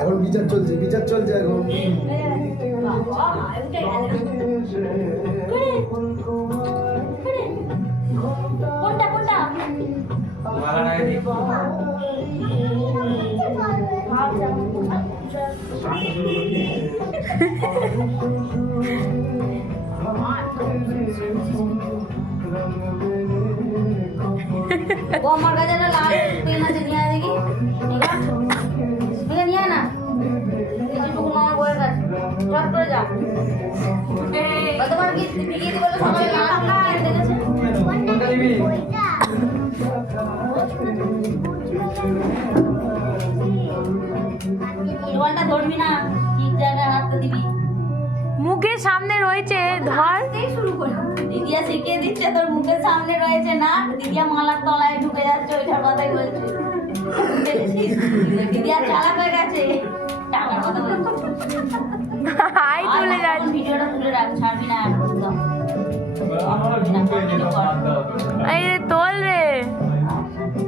এখন বিচার চলছে এখন। वो আমার কাছে একটা লাল পেন আছে, নিয়ে আয় দেখি। নিয়ে না কিছুটুকু আমার বইয়ের কাছে চট করে যা। তোমার কি বিকিয়ে দিবলে সবাই লাল পেন দেখেছে? জলটা ধরবি না, ঠিক জায়গায় হাতটা দিবি। মুখের সামনে রয়েছে, ধর। শুরু করে দিদিয়া শিখিয়ে দিচ্ছে, তোর মুখের সামনে রয়েছে না, দিদিয়া মালার তলায় ঢুকে যাচ্ছে, ওইটার কথাই বলছে। দিদিয়া চালাক হয়ে গেছে, টাকার কথা বলছে। হাই তুলে যাচ্ছে। ভিডিওটা তুলে রাখ, ছাড়বি না একদম। এই রে তোল রে,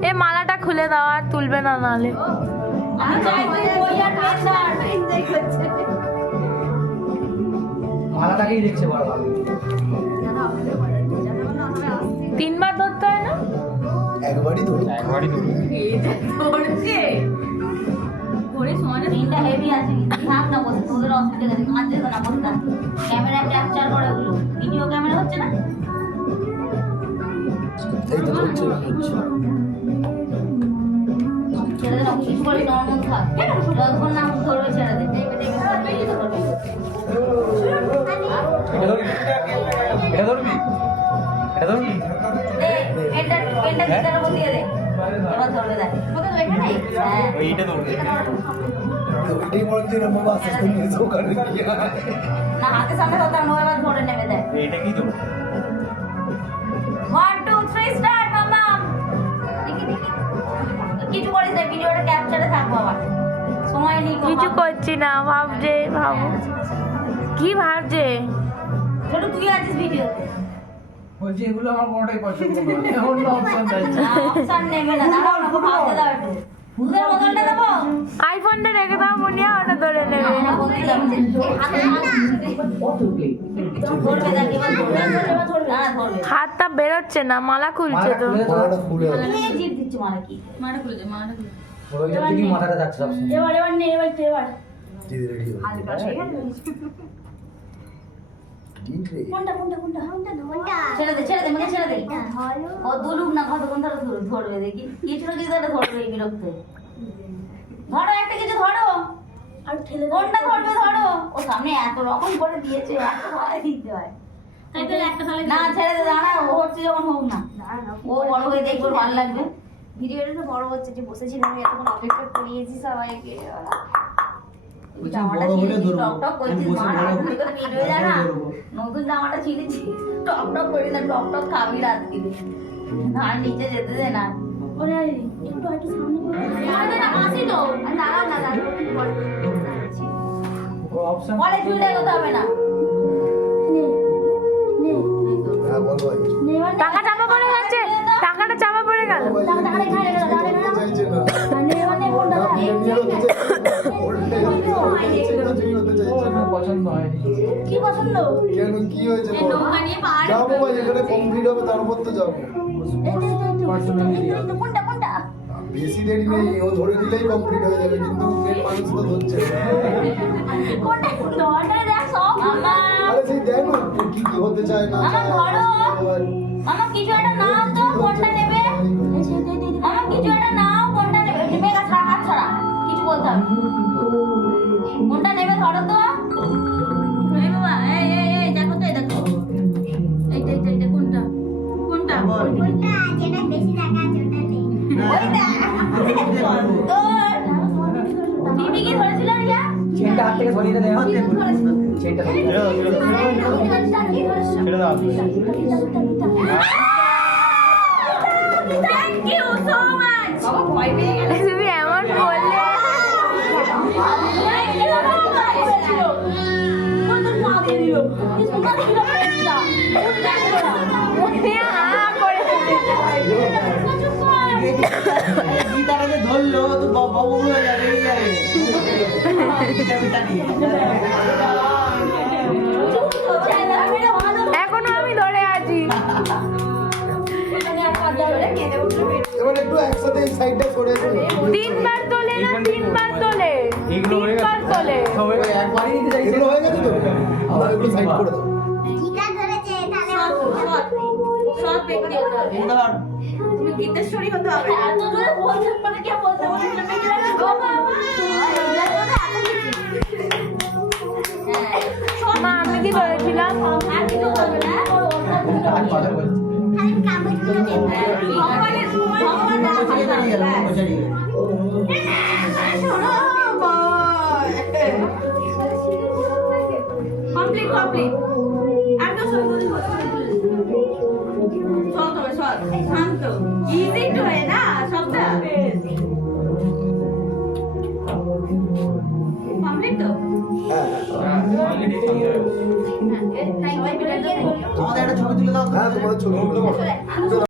এ মালাটা খুলে দাও, আর তুলবে না নাহলে। আমি চাই তুই বই আর পেন ধর, এনজয় করছে। মালাটাকেই দেখছে বারবার। 3 বার ধরতে হয় না? একবারই ধরছে। ঘরে সমানে তিনটা হেভি আছে, থাক না বসে, তোদের অসুবিধা নেই, কাঁদছে তো না, বসে থাক। ক্যামেরা ক্যাপচার করে ওগুলো, ভিডিও ক্যামেরা হচ্ছে না। এই তো হচ্ছে। ছেড়ে দে না, কিছু বলি নর্মাল থাক, যতক্ষণ না ধরবে ছেড়ে দে। পেনটা ভিতরে বসিয়ে দে, এবার ধরবে দেখ। এখানে হ্যাঁ এইটা ধরবে। এটাই বড় যে বাবা আস্তে আস্তে নিয়ে যাও কারণ কি না, হাতে সামনে কথা নো, এবার ধরে নেবে দেখ। এইটা কি ধরবে? 1 2 3 স্টার্ট মামা। দেখি কিছু করিস না, ভিডিওটা ক্যাপচারে থাকবো, আবার সময় নেই। কিছু করছি না, ভাবছে, ভাবো কি ভাবছে। ছোট তুই আছিস ভিডিওতে, বলছি এগুলো আমার কোনটাই পছন্দ না, অন্য অপশন আছে। অপশন নেবে না, দাঁড়াও না, ভাবতে দাও একটু। ভূতের বদলটা দেবো, আইফোনটা রেখে দাও, মনিয়া ওটা ধরে নেবে। আমরা বলতে যাবো যে এই হাতে ধরবে, দেখ এবার ধরবে, না ধরবে। হাতটা বেরোচ্ছে না, মালা খুলছে তো। মালাটা খুলে এই জিপ দিচ্ছে, মানে কি মারা খুলে দে, মারা খুলে দে। ওইটার দিকে মাথাটা যাচ্ছে সবসময়। এবার নে, এবার দিদি রেডি হয়ে হালকা ছেড়ে দে, মানে ছেড়ে দে। ও দুলুক না, কতক্ষণ ধরে ধরবে দেখি। কিছু না কিছু একটা ধরবে, বিরক্ত। ধরো একটা কিছু, ধরো আর ঠেলে কোনটা ধরবে, ধরো। ও সামনে এত রকম করে দিয়েছে, এত ভয় দিতে হয়। না ছেড়ে দে, দাঁড়া, ও হচ্ছে যখন হোক না, ও বড় হয়ে দেখবে, ভালো লাগবে। ভিডিওটা তো বড় হচ্ছে, যে বসেছিলাম আমি এতক্ষণ অপেক্ষা করিয়েছি সবাইকে। জামাটা ছিঁড়েছি, টক টক করছিস, মা রাত্রি করে পেট হয়ে যায় না, নতুন জামাটা ছিঁড়েছি, টক টক করিস না, টক টক খাবি রাত্রি। আর নিচে যেতে দে না, একটু সামনে না, হাসি তো দাঁড়াও না, অপশন বলে চুলে এগোতে হবে না। হ্যাঁ বল ভাই। টাকা চাপা পড়ে যাচ্ছে, টাকাটা চাপা পড়ে গেল। চাইছে না পছন্দ হয়নি। কি পছন্দ? কেন কি হয়েছে? নৌকা নিয়ে পাহাড়ে যাবো ভাই, এখানে কমপ্লিট হবে, তারপর তো যাবো। কোনটা কোনটা? বেশি দেরি নেই, ও ধরে দিলেই কমপ্লিট হয়ে যাবে, কিন্তু মানুষ তো ধরছে না। কোনটা ধরে দেখ সব মামা। আরে সেই দেখ না কি কি হতে চায় না মামা ধরো, মামা কিছু একটা নাও তো, কোনটা নেবে? মামা কিছু একটা নাও, কোনটা নেবে? মেঘা ছাড়া, হাত ছাড়া, কিছু বলতে হবে। কোনটা নেবে ধরো তো। এই বাবা, এই এই এই দেখো তো, এই দেখো, এইটা এইটা এইটা কোনটা কোনটা বল। কোনটা যেটা বেশি টাকা আছে ওটা নেই। ওই দেখ তোর বিবি কি ধরেছিল রিয়া? চেনটা হাত থেকে সরিয়ে দে। কি ধরেছিল? চেনটা ছেড়ে দাও। Thank you so much. বাবা ভয় পেয়ে গেল। তুমি এমন বললে। Thank you so much. ছিল কি সুন্দর ছিল ফেসটা গীতাটাকে ধরলো তো বাবু হয়ে যাবে এই যাবে এখনো আমি ধরে আছি। এবার একটু একসাথে এই সাইডটা সরে আসুন। 3 বার তোলে না, 3 বার তোলে, 3 বার তোলে। একবারই নিতে চাইছে এগুলো হয়ে গেছে তো আবার এগুলো সাইড করে দাও। সৎ ব্যক্তি হতে হবে ধর তুমি গীতেশ্বরী হতে হবে এত জোরে বলতে মানে কি বলতে বলতে মেয়েরা গো বাবা মা আমি কি ধরেছিলাম? আর কিছু হবে না আজ কথা বলছি ভগবানের ছেড়ে দাঁড়িয়ে গেল ছেড়ে গেল কমপ্লিট কমপ্লিট একদম সৎ হবে সৎ শান্ত ইজি টু হয় না সবটা কমপ্লিট তো আমাদের একটা ছবি তুলে দাও হ্যাঁ তোমাদের ছবি